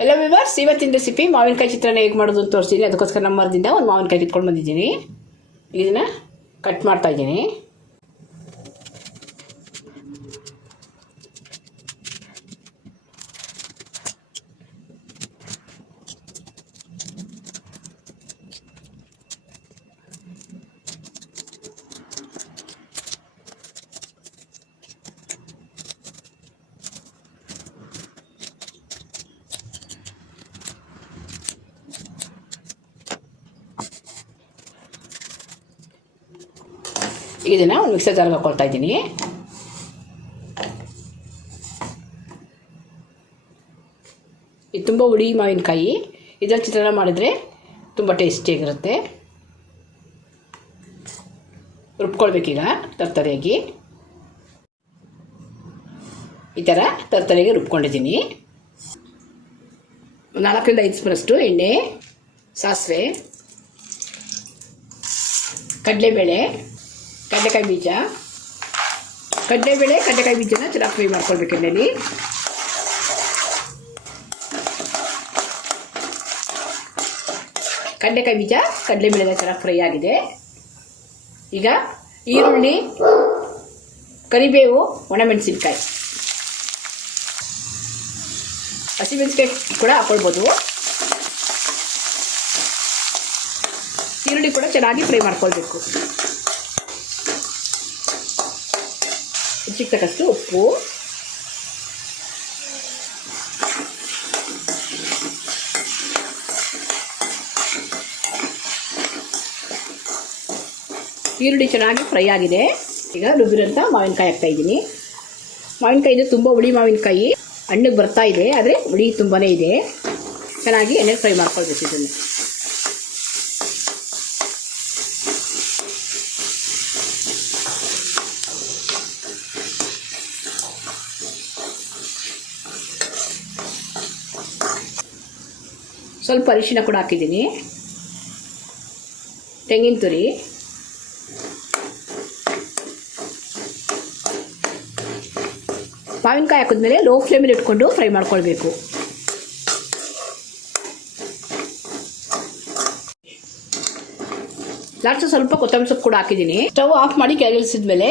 ಎಲ್ಲ ವಿವರ್ಸ್ ಇವತ್ತಿನ ರೆಸಿಪಿ ಮಾವಿನಕಾಯಿ ಚಿತ್ರಾನ್ನ ಹೇಗೆ ಮಾಡೋದು ಅಂತ ತೋರಿಸಿದ್ದೀನಿ ಅದಕ್ಕೋಸ್ಕರ ನಮ್ಮ ಮರದಿಂದ ಒಂದು ಮಾವಿನಕಾಯಿ ಕಿತ್ಕೊಂಡು ಬಂದಿದ್ದೀನಿ. ಇದನ್ನು ಕಟ್ ಮಾಡ್ತಾ ಇದನ್ನು ಒಂದು ಮಿಕ್ಸರ್ ಜಾರ್ಗೆ ಹಾಕೊಳ್ತಾ ಇದ್ದೀನಿ. ಇದು ತುಂಬ ಹುಳಿ ಮಾವಿನಕಾಯಿ. ಇದರಲ್ಲಿ ಚಿತ್ರಾನ್ನ ಮಾಡಿದ್ರೆ ತುಂಬ ಟೇಸ್ಟಿಯಾಗಿರುತ್ತೆ ರುಬ್ಕೊಳ್ಬೇಕೀಗ ತರ್ತರಿಯಾಗಿ. ಈ ಥರ ತರ್ತರಿಯಾಗಿ ರುಬ್ಕೊಂಡಿದ್ದೀನಿ. ನಾಲ್ಕರಿಂದ ಐದು ಸ್ಪೂನಷ್ಟು ಎಣ್ಣೆ, ಸಾಸಿವೆ, ಕಡಲೆಬೇಳೆ ಕಡಲೆಕಾಯಿ ಬೀಜ. ಕಡಲೆಬೇಳೆ, ಕಡಲೆಕಾಯಿ ಬೀಜನ ಚೆನ್ನಾಗಿ ಫ್ರೈ ಮಾಡ್ಕೊಳ್ಬೇಕು ಎಣ್ಣೆಲಿ. ಕಡಲೆಕಾಯಿ ಬೀಜ ಕಡಲೆಬೇಳೆ ಚೆನ್ನಾಗಿ ಫ್ರೈ ಆಗಿದೆ. ಈಗ ಈರುಳ್ಳಿ, ಕರಿಬೇವು, ಒಣಮೆಣಸಿನ್ಕಾಯಿ. ಹಸಿಮೆಣಸಿನ್ಕಾಯಿ ಕೂಡ ಹಾಕೊಳ್ಬೋದು. ಈರುಳ್ಳಿ ಕೂಡ ಚೆನ್ನಾಗಿ ಫ್ರೈ ಮಾಡ್ಕೊಳ್ಬೇಕು. ರುಚಿಗೆ ತಕ್ಕಷ್ಟು ಉಪ್ಪು ಈರುಳ್ಳಿ ಚೆನ್ನಾಗಿ ಫ್ರೈ ಆಗಿದೆ. ಈಗ ರುಬ್ಬಿರೋಂಥ ಮಾವಿನಕಾಯಿ ಹಾಕ್ತಾ ಇದ್ದೀನಿ. ಮಾವಿನಕಾಯಿ ಇದು ತುಂಬ ಹುಳಿ ಮಾವಿನಕಾಯಿ, ಹಣ್ಣಿಗೆ ಬರ್ತಾ ಇದೆ, ಆದರೆ ಹುಳಿ ತುಂಬಾ ಇದೆ. ಚೆನ್ನಾಗಿ ಎಣ್ಣೆ ಫ್ರೈ ಮಾಡ್ಕೊಳ್ಬೇಕು ಇದನ್ನು. ಸ್ವಲ್ಪ ಅರಿಶಿನ ಕೂಡ ಹಾಕಿದ್ದೀನಿ. ತೆಂಗಿನ ತುರಿ. ಮಾವಿನಕಾಯಿ ಹಾಕಿದ್ಮೇಲೆ ಲೋ ಫ್ಲೇಮಲ್ಲಿ ಇಟ್ಕೊಂಡು ಫ್ರೈ ಮಾಡ್ಕೊಳ್ಬೇಕು. ಲಾಸ್ಟ್ ಸ್ವಲ್ಪ ಕೊತ್ತಂಬರಿ ಸೊಪ್ಪು ಕೂಡ ಹಾಕಿದ್ದೀನಿ. ಸ್ಟವ್ ಆಫ್ ಮಾಡಿ ಕೆಳಗಿಳಿಸಿದ್ಮೇಲೆ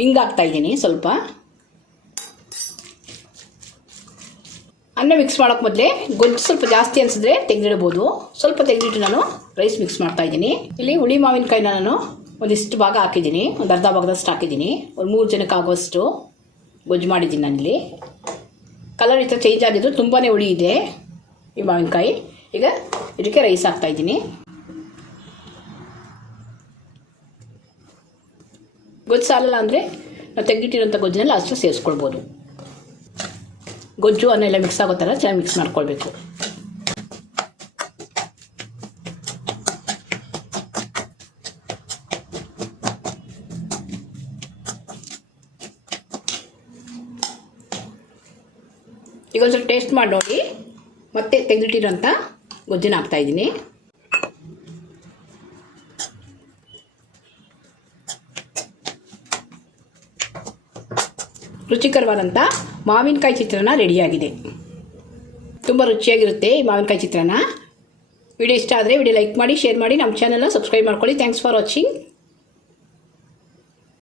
ಹಿಂಗೆ ಹಾಕ್ತಾ ಇದ್ದೀನಿ ಸ್ವಲ್ಪ. ಅನ್ನ ಮಿಕ್ಸ್ ಮಾಡೋಕ್ಕೆ ಮೊದಲೇ ಗೊಜ್ಜು ಸ್ವಲ್ಪ ಜಾಸ್ತಿ ಅನಿಸಿದ್ರೆ ತೆಗೆದಿಡ್ಬೋದು ಸ್ವಲ್ಪ ತೆಗೆದಿಟ್ಟು ನಾನು ರೈಸ್ ಮಿಕ್ಸ್ ಮಾಡ್ತಾ ಇದ್ದೀನಿ. ಇಲ್ಲಿ ಹುಳಿ ಮಾವಿನಕಾಯಿನ ನಾನು ಒಂದಿಷ್ಟು ಭಾಗ ಹಾಕಿದ್ದೀನಿ. ಒಂದು ಅರ್ಧ ಭಾಗದಷ್ಟು ಹಾಕಿದ್ದೀನಿ. ಒಂದು ಮೂರು ಜನಕ್ಕೆ ಆಗುವಷ್ಟು ಗೊಜ್ಜು ಮಾಡಿದ್ದೀನಿ ನಾನಿಲ್ಲಿ ಕಲರ್ ಈ ಥರ ಚೇಂಜ್ ಆಗಿದ್ದು ತುಂಬಾ ಹುಳಿ ಇದೆ ಈ ಮಾವಿನಕಾಯಿ. ಈಗ ಇದಕ್ಕೆ ರೈಸ್ ಹಾಕ್ತಾ ಇದ್ದೀನಿ. ಗೊಜ್ಜು ಸಾಲಲ್ಲ ಅಂದರೆ ನಾವು ತೆಗೆದಿಟ್ಟಿರೋಂಥ ಗೊಜ್ಜಿನಲ್ಲಿ ಅಷ್ಟು ಸೇರಿಸ್ಕೊಳ್ಬೋದು. ಗೊಜ್ಜು ಅನ್ನೆಲ್ಲ ಮಿಕ್ಸ್ ಆಗೋ ಥರ ಚೆನ್ನಾಗಿ ಮಿಕ್ಸ್ ಮಾಡ್ಕೊಳ್ಬೇಕು. ಈಗ ಒಂದು ಸ್ವಲ್ಪ ಟೇಸ್ಟ್ ಮಾಡಿ ನೋಡಿ. ಮತ್ತೆ ತೆಗೆದಿಟ್ಟಿರೋಂಥ ಗೊಜ್ಜಿನ ಹಾಕ್ತಾ ಇದ್ದೀನಿ. ರುಚಿಕರವಾದಂಥ ಮಾವಿನಕಾಯಿ ಚಿತ್ರಾನ್ನ ರೆಡಿಯಾಗಿದೆ. ತುಂಬ ರುಚಿಯಾಗಿರುತ್ತೆ ಈ ಮಾವಿನಕಾಯಿ ಚಿತ್ರಾನ್ನ. ವಿಡಿಯೋ ಇಷ್ಟ ಆದರೆ ವಿಡಿಯೋ ಲೈಕ್ ಮಾಡಿ, ಶೇರ್ ಮಾಡಿ, ನಮ್ಮ ಚಾನಲ್ನ ಸಬ್ಸ್ಕ್ರೈಬ್ ಮಾಡ್ಕೊಳ್ಳಿ. Thanks for watching